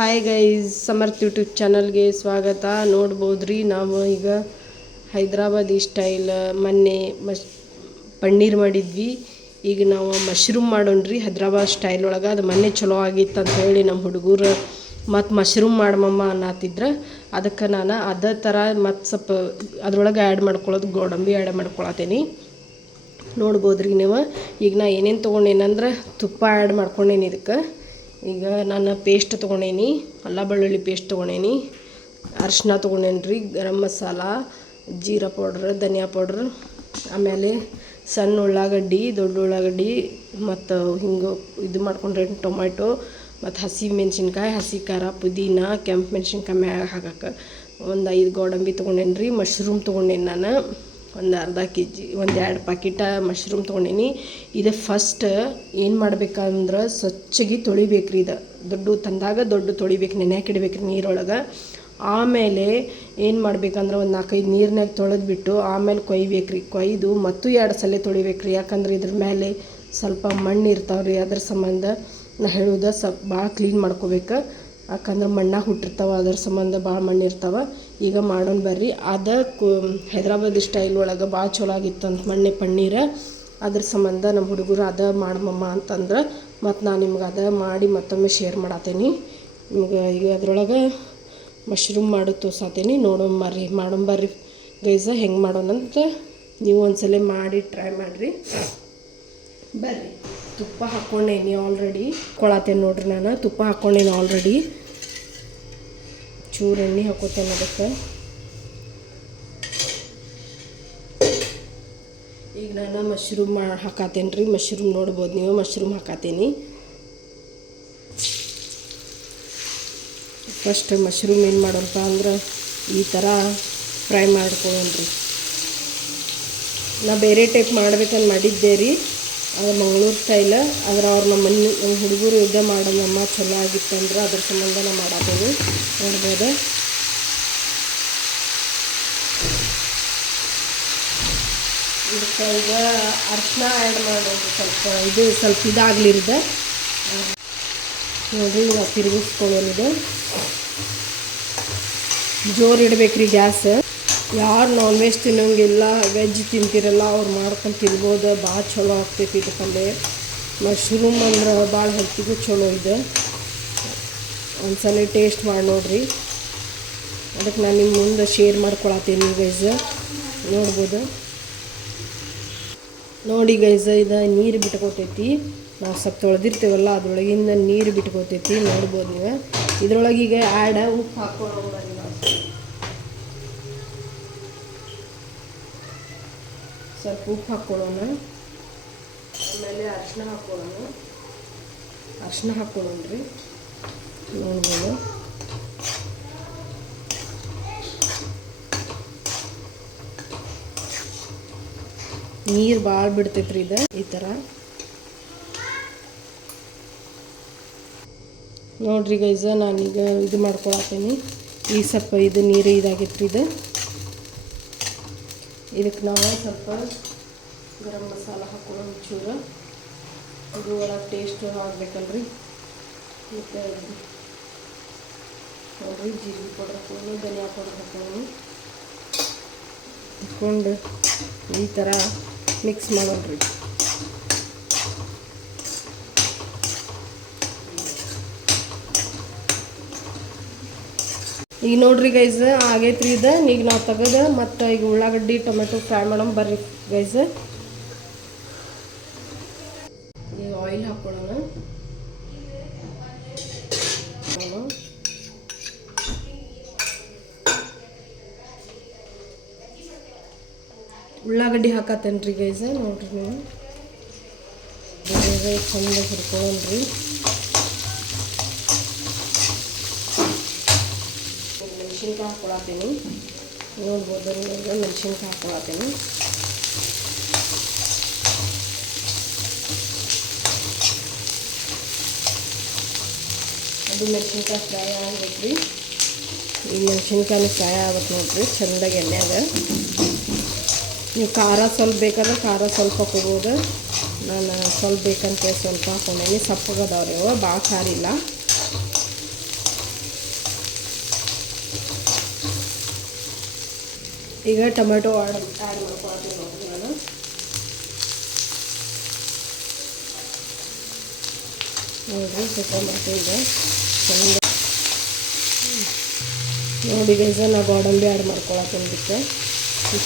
Hi guys, Samarth YouTube ಚಾನಲ್ಗೆ ಸ್ವಾಗತ. ನೋಡ್ಬೋದ್ರಿ, ನಾವು ಈಗ ಹೈದ್ರಾಬಾದಿ ಸ್ಟೈಲ್ ಮೊನ್ನೆ ಪನ್ನೀರ್ ಮಾಡಿದ್ವಿ. ಈಗ ನಾವು ಮಶ್ರೂಮ್ ಮಾಡೋಣ್ರಿ ಹೈದ್ರಾಬಾದ್ ಸ್ಟೈಲ್ ಒಳಗೆ. ಅದು ಮೊನ್ನೆ ಚಲೋ ಆಗಿತ್ತು ಅಂತ ಹೇಳಿ ನಮ್ಮ ಹುಡುಗರು ಮತ್ತು ಮಶ್ರೂಮ್ ಮಾಡಮಮ್ಮ ಅನ್ನತ್ತಿದ್ರೆ, ಅದಕ್ಕೆ ನಾನು ಅದೇ ಥರ ಮತ್ತು ಸ್ವಲ್ಪ ಅದ್ರೊಳಗೆ ಆ್ಯಡ್ ಮಾಡ್ಕೊಳ್ಳೋದು ಗೋಡಂಬಿ ಆ್ಯಡ್ ಮಾಡ್ಕೊಳತ್ತೀನಿ. ನೋಡ್ಬೋದ್ರಿ ನೀವು. ಈಗ ನಾ ಏನೇನು ತೊಗೊಂಡೇನಂದ್ರೆ ತುಪ್ಪ ಆ್ಯಡ್ ಮಾಡ್ಕೊಂಡೇನಿ. ಇದಕ್ಕೆ ಈಗ ನಾನು ಪೇಸ್ಟ್ ತೊಗೊಂಡೇನಿ, ಅಲ್ಲ ಬೆಳ್ಳುಳ್ಳಿ ಪೇಸ್ಟ್ ತೊಗೊಂಡೇನಿ, ಅರಿಶಿನ ತೊಗೊಂಡೇನಿ ರೀ, ಗರಂ ಮಸಾಲ, ಜೀರಾ ಪೌಡ್ರ್, ಧನಿಯಾ ಪೌಡ್ರ್, ಆಮೇಲೆ ಸಣ್ಣ ಉಳ್ಳಾಗಡ್ಡಿ, ದೊಡ್ಡ ಉಳ್ಳಾಗಡ್ಡಿ, ಮತ್ತು ಹಿಂಗೆ ಇದು ಮಾಡ್ಕೊಂಡ್ರೆ ಟೊಮೆಟೊ, ಮತ್ತು ಹಸಿ ಮೆಣಸಿನ್ಕಾಯಿ, ಹಸಿ ಖಾರ, ಪುದೀನ, ಕೆಂಪು ಮೆಣಸಿನ್ಕಾಯಿ ಮ್ಯಾಗ ಹಾಕಕ್ಕೆ ಒಂದು 5 ಗೋಡಂಬಿ ತೊಗೊಂಡೇನಿ ರೀ. ಮಶ್ರೂಮ್ ತೊಗೊಂಡೇನಿ ನಾನು ಒಂದು ಅರ್ಧ kg, 1-2 ಪ್ಯಾಕೆಟ ಮಶ್ರೂಮ್ ತೊಗೊಂಡೇನಿ. ಇದು ಫಸ್ಟ್ ಏನು ಮಾಡ್ಬೇಕಂದ್ರೆ ಸ್ವಚ್ಛಗೆ ತೊಳಿಬೇಕು ರೀ. ಇದು ದೊಡ್ಡ ತಂದಾಗ ದೊಡ್ಡ ತೊಳಿಬೇಕು, ನೆನೆಯಾಕೆ ಇಡ್ಬೇಕು ರೀ ನೀರೊಳಗೆ. ಆಮೇಲೆ ಏನು ಮಾಡ್ಬೇಕಂದ್ರೆ ಒಂದು 4-5 ನೀರಿನಾಗ ತೊಳೆದ್ಬಿಟ್ಟು ಆಮೇಲೆ ಕೊಯ್ಬೇಕು ರೀ. ಕೊಯ್ದು ಮತ್ತು 2 ಸಲ ತೊಳಿಬೇಕು ರೀ. ಯಾಕಂದ್ರೆ ಇದ್ರ ಮೇಲೆ ಸ್ವಲ್ಪ ಮಣ್ಣು ಇರ್ತಾವೆ ರೀ. ಅದ್ರ ಸಂಬಂಧ ನಾ ಹೇಳೋದು ಸ್ವಲ್ಪ ಭಾಳ ಕ್ಲೀನ್ ಮಾಡ್ಕೋಬೇಕು. ಯಾಕಂದ್ರೆ ಮಣ್ಣಾಗ ಹುಟ್ಟಿರ್ತಾವೆ, ಅದ್ರ ಸಂಬಂಧ ಭಾಳ ಮಣ್ಣು ಇರ್ತಾವೆ. ಈಗ ಮಾಡೋಣ ಬರ್ರಿ. ಅದಕ್ಕೆ ಹೈದ್ರಾಬಾದಿ ಸ್ಟೈಲ್ ಒಳಗೆ ಭಾಳ ಚಲೋ ಆಗಿತ್ತಂತ ಮೊನ್ನೆ ಪನ್ನೀರ. ಅದ್ರ ಸಂಬಂಧ ನಮ್ಮ ಹುಡುಗರು ಅದ ಮಾಡಮಮ್ಮ ಅಂತಂದ್ರೆ ಮತ್ತು ನಾನು ನಿಮ್ಗೆ ಅದ ಮಾಡಿ ಮತ್ತೊಮ್ಮೆ ಶೇರ್ ಮಾಡತ್ತೀನಿ ನಿಮ್ಗೆ. ಈಗ ಅದ್ರೊಳಗೆ ಮಶ್ರೂಮ್ ಮಾಡೋದು ತೋರ್ಸತ್ತೀನಿ, ಮಾಡೋಂಬರ್ರಿ ಗೈಸ. ಹೆಂಗೆ ಮಾಡೋಣಂತ ನೀವು ಒಂದ್ಸಲ ಮಾಡಿ ಟ್ರೈ ಮಾಡಿರಿ ಬರ್ರಿ. ತುಪ್ಪ ಹಾಕ್ಕೊಂಡೇನಿ ಆಲ್ರೆಡಿ, ಕೊಳತ್ತೇನೆ ನೋಡ್ರಿ. ನಾನು ತುಪ್ಪ ಹಾಕ್ಕೊಂಡೇನಿ ಆಲ್ರೆಡಿ. ಚೂರು ಎಣ್ಣೆ ಹಾಕೋತೇನೆ ಅದಕ್ಕೆ. ಈಗ ನಾನು ಮಶ್ರೂಮ್ ಹಾಕತ್ತೇನೆ ರೀ. ಮಶ್ರೂಮ್ ನೋಡ್ಬೋದು ನೀವು, ಮಶ್ರೂಮ್ ಹಾಕತ್ತೀನಿ. ಫಸ್ಟ್ ಮಶ್ರೂಮ್ ಏನು ಮಾಡೋಣಪ್ಪ ಅಂದ್ರೆ ಈ ಥರ ಫ್ರೈ ಮಾಡ್ಕೊಳ್ಳೋಣ್ರಿ. ನಾ ಬೇರೆ ಟೈಪ್ ಮಾಡ್ಬೇಕಂತ ಮಾಡಿದ್ದೆ ರೀ, ಅದು ಮಂಗಳೂರು ಸ್ಟೈಲ. ಆದ್ರೆ ಅವ್ರು ನಮ್ಮ ಹುಡುಗರು ಯುದ್ಧ ಮಾಡೋಣಮ್ಮ ಚಲೋ ಆಗಿತ್ತಂದ್ರೆ ಅದ್ರ ಸಂಬಂಧ ನಾ ಮಾಡತ್ತೀನಿ. ನೋಡ್ಬೋದು. ಇದಕ್ಕೆ ಈಗ ಅರಿಶಿನ ಆ್ಯಡ್ ಮಾಡೋದು, ಸ್ವಲ್ಪ ಇದಾಗಲಿರಿದೆ ನೋಡಿರಿ. ನಾವು ತಿರುಗಿಸ್ಕೊಳ್ಳೋದು ಜೋರು ಇಡ್ಬೇಕ್ರಿ ಗ್ಯಾಸ್. ಯಾರು ನಾನ್ ವೆಜ್ ತಿನ್ನೋಂಗಿಲ್ಲ, ವೆಜ್ ತಿಂತಿರಲ್ಲ, ಅವ್ರು ಮಾಡ್ಕೊಂಡು ತಿನ್ಬೋದು. ಭಾಳ ಚಲೋ ಆಗ್ತೈತಿ ಇದು ಪಲ್ಯ. ಮಶ್ರೂಮ್ ಅಂದ್ರೆ ಭಾಳ ಹೆಲ್ತಿಗೂ ಚಲೋ ಇದೆ. ಒಂದ್ಸಲ ಟೇಸ್ಟ್ ಮಾಡಿ ನೋಡಿರಿ. ಅದಕ್ಕೆ ನಾನು ನಿಮ್ಮ ಮುಂದೆ ಶೇರ್ ಮಾಡ್ಕೊಳತ್ತೀನಿ ಗೈಸ್. ನೋಡ್ಬೋದು ನೋಡಿ ಗೈಸ್. ಇದು ನೀರು ಬಿಟ್ಕೊತೈತಿ. ನಾವು ಸ್ವಲ್ಪ ತೊಳೆದಿರ್ತೀವಲ್ಲ ಅದ್ರೊಳಗಿಂದ ನೀರು ಬಿಟ್ಕೊತೈತಿ. ನೋಡ್ಬೋದು ನೀವು. ಇದ್ರೊಳಗೆ ಈಗ ಆ್ಯಡ್ ಉಪ್ಪು ಹಾಕ್ಕೊಳ್ಳೋಣ. ಸ್ವಲ್ಪ ಉಪ್ಪು ಹಾಕ್ಕೊಳ್ಳೋಣ, ಆಮೇಲೆ ಅರಿಶಿನ ಹಾಕ್ಕೊಳ್ಳೋಣ್ರಿ. ನೋಡ್ಬೋದು. ನೀರು ಭಾಳ ಬಿಡ್ತೈತ್ರಿ ಇದು ಈ ಥರ. ನೋಡ್ರಿ ಗೈಸ, ನಾನೀಗ ಇದು ಮಾಡ್ಕೊಳತ್ತೀನಿ. ಈಗ ಸ್ವಲ್ಪ ಇದು ನೀರು ಇದಾಗೈತ್ರಿ ಇದು. ಇದಕ್ಕೆ ನಾವು ಸ್ವಲ್ಪ ಗರಂ ಮಸಾಲ ಹಾಕೊಳ್ಳೋಣ ಚೂರು. ಇದು ಒಳಗೆ ಟೇಸ್ಟ್ ಆಗಬೇಕಲ್ರಿ. ಮತ್ತು ನೋಡಿರಿ, ಜೀರಿಗೆ ಪೌಡ್ರ್ ಹಾಕೊಳ್ಳೋಣ, ಧನಿಯಾ ಪೌಡ್ರ್ ಹಾಕೊಳ್ಳೋಣ. ಹಾಕ್ಕೊಂಡು ಈ ಥರ ಮಿಕ್ಸ್ ಮಾಡೋಣ್ರಿ. ಈಗ ನೋಡ್ರಿ ಗೈಸ್, ಆಗೈತ್ರಿ ಇದು. ಈಗ ನಾವು ತೆಗೆದು ಮತ್ತು ಈಗ ಉಳ್ಳಾಗಡ್ಡಿ ಟೊಮೆಟೊ ಫ್ರೈ ಮಾಡೋಣ ಬರ್ರಿ ಗೈಸ್. ಈಗ ಆಯಿಲ್ ಹಾಕ್ಕೊಳ್ಳೋಣ. ಉಳ್ಳಾಗಡ್ಡಿ ಹಾಕತ್ತೇನೆ ರೀ ಗೈಸ್. ನೋಡ್ರಿ ನೀವು, ಚಂದ ಹುರ್ಕೊಳ್ಳೋಣ್ರಿ. ಮೆಣಸಿನ್ಕಾಯಿ ಹಾಕ್ಕೊಳತ್ತೀನಿ. ನೋಡ್ಬೋದು ನಿಮಗೆ, ಮೆಣಸಿನ್ಕಾಯಿ ಹಾಕ್ಕೊಳತ್ತೀನಿ. ಅದು ಮೆಣಸಿನ್ಕಾಯಿ ಫ್ರೈ ಆಗಬೇಕ್ರಿ. ಈ ಮೆಣಸಿನ್ಕಾಯಿ ಫ್ರೈ ಆಗ್ಬೇಕು ನೋಡ್ರಿ ಚೆಂದಾಗಿ ಎಣ್ಣೆಯಾಗ. ನೀವು ಖಾರ ಸ್ವಲ್ಪ ಬೇಕಾದ್ರೆ ಖಾರ ಸ್ವಲ್ಪ ಹಾಕೋಬೋದು. ನಾನು ಸ್ವಲ್ಪ ಬೇಕಂತ ಸ್ವಲ್ಪ ಹಾಕೊಂಡೇನಿ. ಸಪ್ಪಗದವ್ರಿ ಅವು, ಭಾಳ ಖಾರ ಇಲ್ಲ. ಈಗ ಟೊಮೆಟೊ ಆ್ಯಡ್ ಮಾಡ್ಕೊಳ್ತೀನಿ ನೋಡಿರಿ ನಾನು. ನೋಡಿರಿ ಟೊಮೆಟೊ ಇದೆ ನೋಡಿ ಗೈಸ, ನಾ ಗೋಡಂಬಿ ಆ್ಯಡ್ ಮಾಡ್ಕೊಳತ್ತೀನಿ ಇದಕ್ಕೆ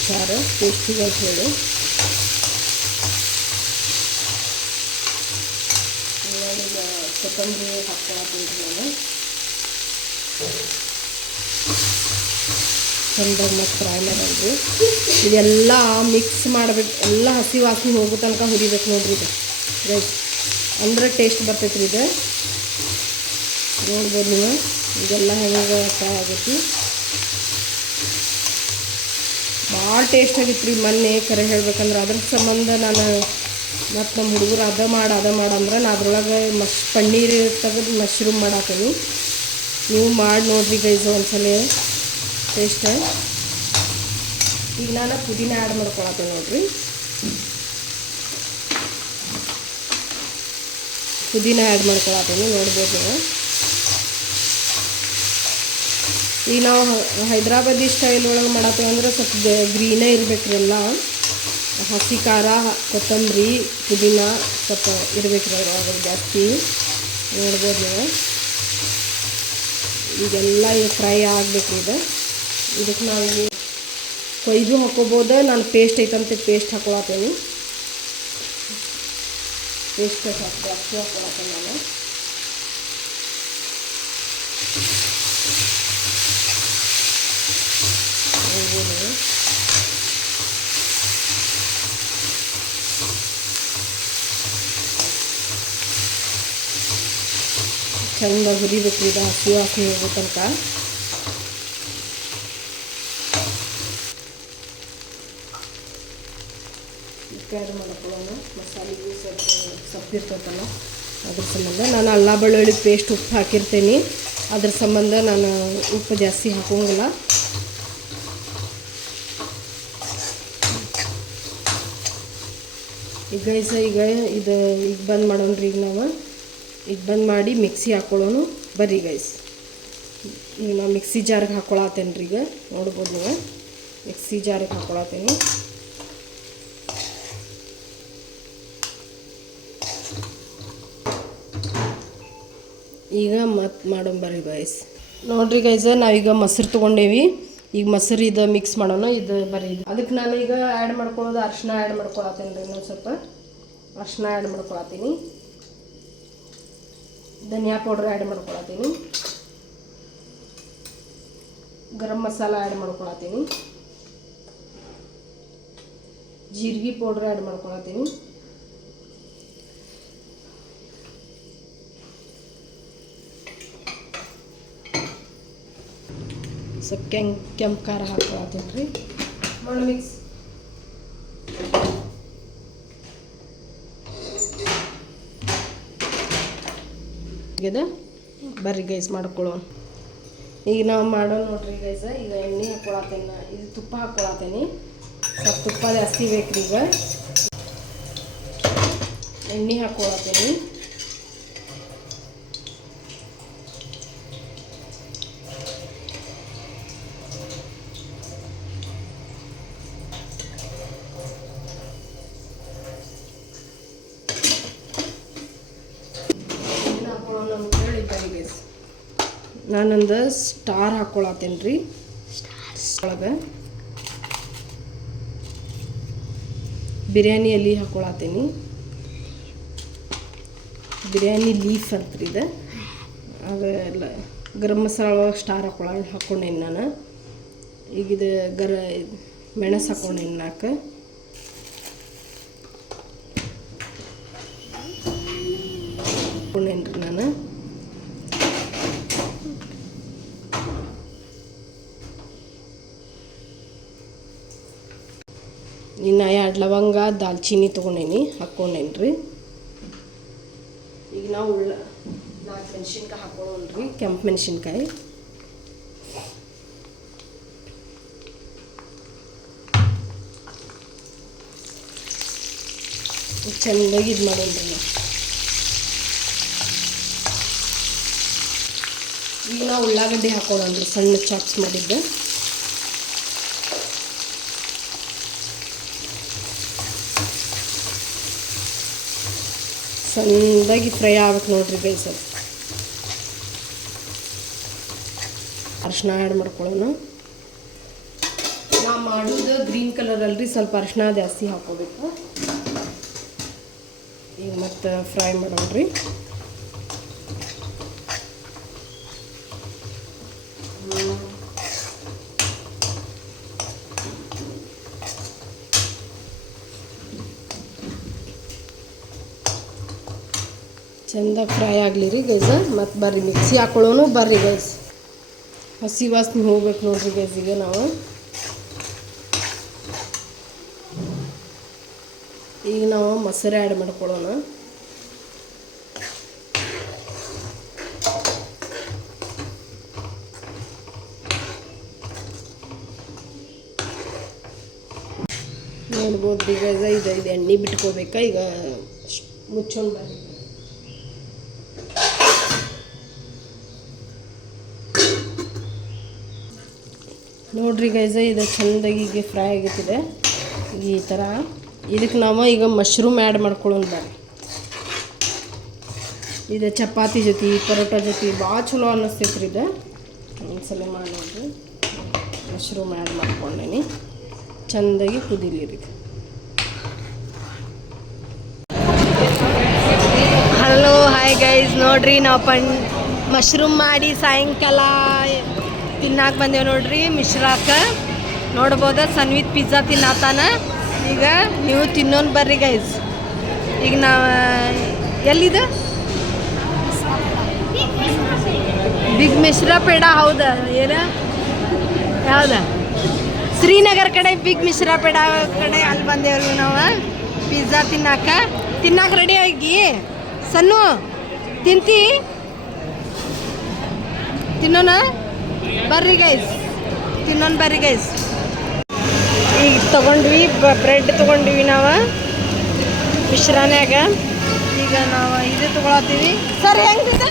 ಸಾರು ಟೇಸ್ಟಿಗೆ ಅಂತ ಹೇಳಿ. ಈಗ ಕೊತ್ತಂಬರಿ ಹಾಕ್ಕೊಳತ್ತೀನಿ ನಾನು ಚಂದಾಗಿ ಮತ್ತು ಫ್ರೈ ಮಾಡೋದು. ಇದೆಲ್ಲ ಮಿಕ್ಸ್ ಮಾಡ್ಬೇಕು, ಎಲ್ಲ ಹಸಿ ವಾಸನೆ ಹೋಗೋ ತನಕ ಹುರಿಬೇಕು ನೋಡ್ರಿ ಇದು ರೈಸ್, ಅಂದ್ರೆ ಟೇಸ್ಟ್ ಬರ್ತೈತೆ ರೀ ಇದು. ನೋಡ್ಬೋದು ನೀವು ಇದೆಲ್ಲ ಹೆಂಗೆ ಫ್ರೈ ಆಗೈತಿ. ಭಾಳ ಟೇಸ್ಟ್ ಆಗಿತ್ತು ರೀ ಮೊನ್ನೆ ಕರೆ ಹೇಳ್ಬೇಕಂದ್ರೆ. ಅದ್ರ ಸಂಬಂಧ ನಾನು ಮತ್ತು ನಮ್ಮ ಹುಡುಗರು ಅದ ಮಾಡಂದ್ರೆ ನಾ ಅದ್ರೊಳಗೆ ಪನ್ನೀರ್ ತೆಗೆದು ಮಶ್ರೂಮ್ ಮಾಡಾತೀನಿ. ನೀವು ಮಾಡಿ ನೋಡ್ರಿ ಗೈಸ್ ಒಂದ್ಸಲ ಟೇಸ್ಟ್. ಈಗ ನಾನು ಪುದೀನ ಆ್ಯಡ್ ಮಾಡ್ಕೊಳತ್ತೆ ನೋಡ್ರಿ. ಪುದೀನ ಆ್ಯಡ್ ಮಾಡ್ಕೊಳತ್ತೀನಿ ನೋಡ್ಬೋದು ನೀವು. ಈಗ ನಾವು ಹೈದ್ರಾಬಾದಿ ಸ್ಟೈಲ್ ಒಳಗೆ ಮಾಡತ್ತೇವೆ ಅಂದ್ರೆ ಸ್ವಲ್ಪ ಗ್ರೀನೇ ಇರ್ಬೇಕ್ರಿ, ಎಲ್ಲ ಹಸಿ ಖಾರ ಕೊತ್ತಂಬರಿ ಪುದೀನ ಸ್ವಲ್ಪ ಇರ್ಬೇಕ್ರಿ ಅದ್ರೊಳಗೆ ಜಾಸ್ತಿ. ನೋಡ್ಬೋದು ನೀವು ಈಗೆಲ್ಲ ಫ್ರೈ ಆಗಬೇಕ್ರಿ ಇದು. ಇದಕ್ಕೆ ನಾವು ಕೊಯ್ದು ಹಾಕೋಬೋದು. ನಾನು ಪೇಸ್ಟ್ ಐತಂತೆ ಪೇಸ್ಟ್ ಹಾಕೊಳತ್ತೇನೆ. ಪೇಸ್ಟ್ ಜಾಸ್ತಿ ಹಾಕೊಳತ್ತೇನೆ ನಾನು. ಚಂದಾಗಿ ಹುರಿಬೇಕು ಇದು ಹಸಿ ವಾಸನೆ ಹೋಗೋ ತನಕ. ಆ್ಯಡ್ ಮಾಡ್ಕೊಳ್ಳೋಣ. ಮಸಾಲೆಗೆ ಸೊಪ್ಪು ಇರ್ತೈತಲ್ಲ ಅದ್ರ ಸಂಬಂಧ ನಾನು ಅಲ್ಲ ಬೆಳ್ಳುಳ್ಳಿ ಪೇಸ್ಟ್ ಉಪ್ಪು ಹಾಕಿರ್ತೀನಿ. ಅದ್ರ ಸಂಬಂಧ ನಾನು ಉಪ್ಪು ಜಾಸ್ತಿ ಹಾಕೋಂಗಿಲ್ಲ. ಈಗ ಗೈಸ ಈಗ ಇದು ಈಗ ಬಂದ್ ಮಾಡೋಣ್ರಿ. ಈಗ ನಾವು ಈಗ ಬಂದ್ ಮಾಡಿ ಮಿಕ್ಸಿ ಹಾಕ್ಕೊಳ್ಳೋಣ ಬರ್ರಿ ಗೈಸ್. ಈಗ ನಾವು ಮಿಕ್ಸಿ ಜಾರಿಗೆ ಹಾಕ್ಕೊಳತ್ತೇನೆ ರೀ. ಈಗ ನೋಡ್ಬೋದು ನೀವು ಮಿಕ್ಸಿ ಜಾರಿಗೆ ಹಾಕ್ಕೊಳತ್ತೇನೆ. ಈಗ ಮತ್ತೆ ಮಾಡೋಣ ಬರ್ರಿ ಗೈಸ್. ನೋಡ್ರಿ ಗೈಸ, ನಾವೀಗ ಮೊಸರು ತೊಗೊಂಡೇವಿ. ಈಗ ಮೊಸರು ಇದು ಮಿಕ್ಸ್ ಮಾಡೋಣ. ಇದು ಬರ್ರಿ ಇದು ಅದಕ್ಕೆ ನಾನು ಈಗ ಆ್ಯಡ್ ಮಾಡ್ಕೊಳ್ಳೋದು ಅರಿಶಿನ ಆ್ಯಡ್ ಮಾಡ್ಕೊಳತ್ತೀನಿ ರೀ. ಇನ್ನೊಂದು ಸ್ವಲ್ಪ ಅರಿಶಿನ ಆ್ಯಡ್ ಮಾಡ್ಕೊಳತ್ತೀನಿ. ಧನಿಯಾ powder add ಮಾಡ್ಕೊಳತ್ತೀನಿ. Garam masala add ಮಾಡ್ಕೊಳತ್ತೀನಿ. ಜೀರಿಗೆ ಪೌಡ್ರ್ ಆ್ಯಡ್ ಮಾಡ್ಕೊಳತ್ತೀನಿ. ಸ್ವಲ್ಪ ಕೆಂಪು ಖಾರ ಹಾಕ್ಕೊಳತ್ತೀನಿ ರೀ. ಮಾಡಿ ಮಿಕ್ಸ್. ಇದೆ ಬರ್ರಿ ಗೈಸ್ ಮಾಡ್ಕೊಳ್ಳೋಣ. ಈಗ ನಾವು ಮಾಡೋಣ ನೋಡ್ರಿ ಗೈಸ. ಈಗ ಎಣ್ಣೆ ಹಾಕ್ಕೊಳತ್ತೇನೆ, ಇದು ತುಪ್ಪ ಹಾಕ್ಕೊಳತ್ತೇನೆ. ಸ್ವಲ್ಪ ತುಪ್ಪ ಜಾಸ್ತಿ ಬೇಕ್ರಿ. ಈಗ ಎಣ್ಣೆ ಹಾಕ್ಕೊಳತ್ತೇನೆ. ನಾನೊಂದು ಸ್ಟಾರ್ ಹಾಕ್ಕೊಳತ್ತೇನೆ ರೀ. ಒಳಗೆ ಬಿರಿಯಾನಿ ಎಲೆ ಹಾಕ್ಕೊಳತ್ತೀನಿ. ಬಿರಿಯಾನಿ ಲೀಫ್ ಅಂತ್ರಿ ಇದು. ಅವೆಲ್ಲ ಗರಂ ಮಸಾಲ ಒಳಗೆ ಸ್ಟಾರ್ ಹಾಕ್ಕೊಂಡೇನಿ ನಾನು. ಈಗ ಇದು ಮೆಣಸು ಹಾಕ್ಕೊಂಡೇನಿ 4 ಹಾಕ್ಕೊಂಡೇನಿ ರೀ ನಾನು. ಇನ್ನು 2 ಲವಂಗ ದಾಲ್ಚಿನ್ನಿ ತೊಗೊಂಡೇನಿ ಹಾಕ್ಕೊಂಡೇನಿ ರೀ. ಈಗ ನಾವು 4 ಮೆಣಸಿನ್ಕಾಯಿ ಹಾಕ್ಕೊಳ್ಳೋಣ್ರಿ. ಕೆಂಪು ಮೆಣಸಿನ್ಕಾಯಿ ಚೆಂದಾಗಿ ಇದು ಮಾಡೋಣ್ರಿ ನಾವು. ಈಗ ನಾವು ಉಳ್ಳಾಗಡ್ಡಿ ಹಾಕ್ಕೊಳ್ಳೋಣ್ರಿ, ಸಣ್ಣ ಚಾಪ್ಸ್ ಮಾಡಿದ್ದೆ. ಸಣ್ಣದಾಗಿ ಫ್ರೈ ಆಗ್ಬೇಕು ನೋಡ್ರಿ ಗೈಸ್. ಅದು ಅರಿಶಿನ ಆ್ಯಡ್ ಮಾಡ್ಕೊಳ್ಳೋಣ. ನಾ ಮಾಡೋದು ಗ್ರೀನ್ ಕಲರ್ ಅಲ್ರಿ, ಸ್ವಲ್ಪ ಅರಿಶಿನ ಜಾಸ್ತಿ ಹಾಕೋಬೇಕು. ಈಗ ಮತ್ತೆ ಫ್ರೈ ಮಾಡೋಣ್ರಿ. ಚೆಂದ ಫ್ರೈ ಆಗಲಿ ರೀ ಗೈಸ. ಮತ್ತು ಬರ್ರಿ ಮಿಕ್ಸಿ ಹಾಕೊಳ್ಳೋನು ಬರ್ರಿ ಗೈಸ್. ಹಸಿ ವಾಸನೆ ಹೋಗ್ಬೇಕು ನೋಡ್ರಿ ಗೈಸ್. ಈಗ ನಾವು ಮೊಸರು ಆ್ಯಡ್ ಮಾಡ್ಕೊಳ್ಳೋಣ. ನೋಡ್ಬೋದು ಈಗ ಇದು ಎಣ್ಣೆ ಬಿಟ್ಕೋಬೇಕಾ. ಈಗ ಮುಚ್ಚೋಣ ಬರ್ರಿ. ನೋಡ್ರಿ ಗೈಸ, ಇದು ಚೆಂದಾಗಿ ಫ್ರೈ ಆಗತ್ತಿದೆ ಈ ಥರ. ಇದಕ್ಕೆ ನಾವು ಈಗ ಮಶ್ರೂಮ್ ಆ್ಯಡ್ ಮಾಡ್ಕೊಳ್ಳೋಣ ಬರ್ರಿ. ಇದು ಚಪಾತಿ ಜೊತೆ ಪರೋಟ ಜೊತೆ ಭಾಳ ಚಲೋ ಅನ್ನಿಸ್ತೈತೆ ರೀ. ಇದು ಒಂದ್ಸಲ ಮಾಡಿ ನೋಡ್ರಿ. ಮಶ್ರೂಮ್ ಆ್ಯಡ್ ಮಾಡ್ಕೊಂಡೇನಿ. ಚೆಂದಾಗಿ ಕುದೀಲಿ ರೀ. ಹಲೋ ಹಾಯ್ ಗೈಸ್, ನೋಡ್ರಿ ನಾವು ಮಶ್ರೂಮ್ ಮಾಡಿ ಸಾಯಂಕಾಲ ತಿನ್ನಾಕ ಬಂದೇವೆ ನೋಡ್ರಿ ಮಿಶ್ರಾಕ. ನೋಡ್ಬೋದ ಸನ್ವಿತ್ ಪಿಜ್ಜಾ ತಿನ್ನತಾನ. ಈಗ ನೀವು ತಿನ್ನೋನ್ ಬರ್ರಿ ಗೈಸ್. ಈಗ ನಾವು ಎಲ್ಲಿದೆ ಬಿಗ್ ಮಿಶ್ರಾ ಪೇಡ? ಹೌದಾ? ಏನ ಯಾವ್ದ? ಶ್ರೀನಗರ ಕಡೆ ಬಿಗ್ ಮಿಶ್ರಾ ಪೇಡ ಕಡೆ ಅಲ್ಲಿ ಬಂದೇವ್ರಿ ನಾವು ಪಿಜ್ಜಾ ತಿನ್ನಾಕ ರೆಡಿ ಆಗಿ. ಸನ್ನು ತಿಂತಿ? ತಿನ್ನೋಣ ಬರ್ರಿ ಗೈಸ್, ತಿನ್ನೋಣ ಬರ್ರಿ ಗೈಸ್. ಈಗ ತೊಗೊಂಡ್ವಿ ಬ್ರೆಡ್ ತೊಗೊಂಡ್ವಿ ನಾವು ಮಿಶ್ರಾನ್ಯಾಗ. ಈಗ ನಾವು ಇದು ತೊಗೊಳತ್ತೀವಿ ಸರ್. ಹೆಂಗಿದೆ?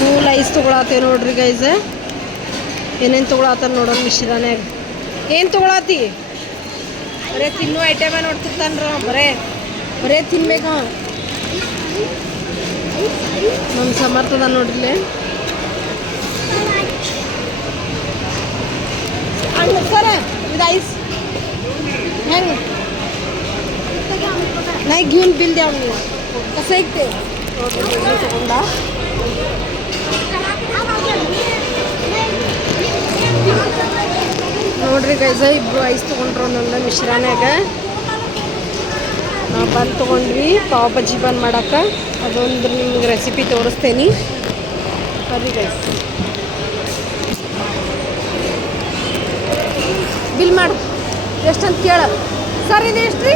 ಮೂಲ ಐಸ್ ತೊಗೊಳತ್ತೀವಿ ನೋಡ್ರಿ ಗೈಸ್. ಏನೇನು ತೊಗೊಳತ್ತಾರ ನೋಡೋಣ ಮಿಶ್ರಾನ್ಯಾಗ. ಏನು ತೊಗೊಳತ್ತಿ? ಬರೇ ತಿನ್ನೋ ಐಟಮ ನೋಡ್ತಿರ್ತಾನ್ರ. ಬರೇ ತಿನ್ಬೇಕು. ನಮ್ಮ ಸಮರ್ಥದ ನೋಡ್ರಿ. सर विद आईस हँग नाही घेऊन बिल द्या मला. कसं एक ते तोंडा ನೋಡ್ರಿ ಗೈಸ, ಇಬ್ಬರು ಐಸ್ ತೊಗೊಂಡ್ರು ನನ್ನ ಮಿಶ್ರಾನ್ಯಾಗ. ನಾವು ಬಂದು ತೊಗೊಂಡ್ವಿ ಪಾವ್ ಬಜ್ಜಿ ಬಂದು ಮಾಡಕ್ಕೆ. ಅದೊಂದು ನಿಮ್ಗೆ ರೆಸಿಪಿ ತೋರಿಸ್ತೇನೆ ಬರ್ರಿ ಗೈಸ್. ಬಿಲ್ ಮಾಡು ಎಷ್ಟಂತ ಕೇಳ ಸರ್. ಇದು ಎಷ್ಟು ರೀ?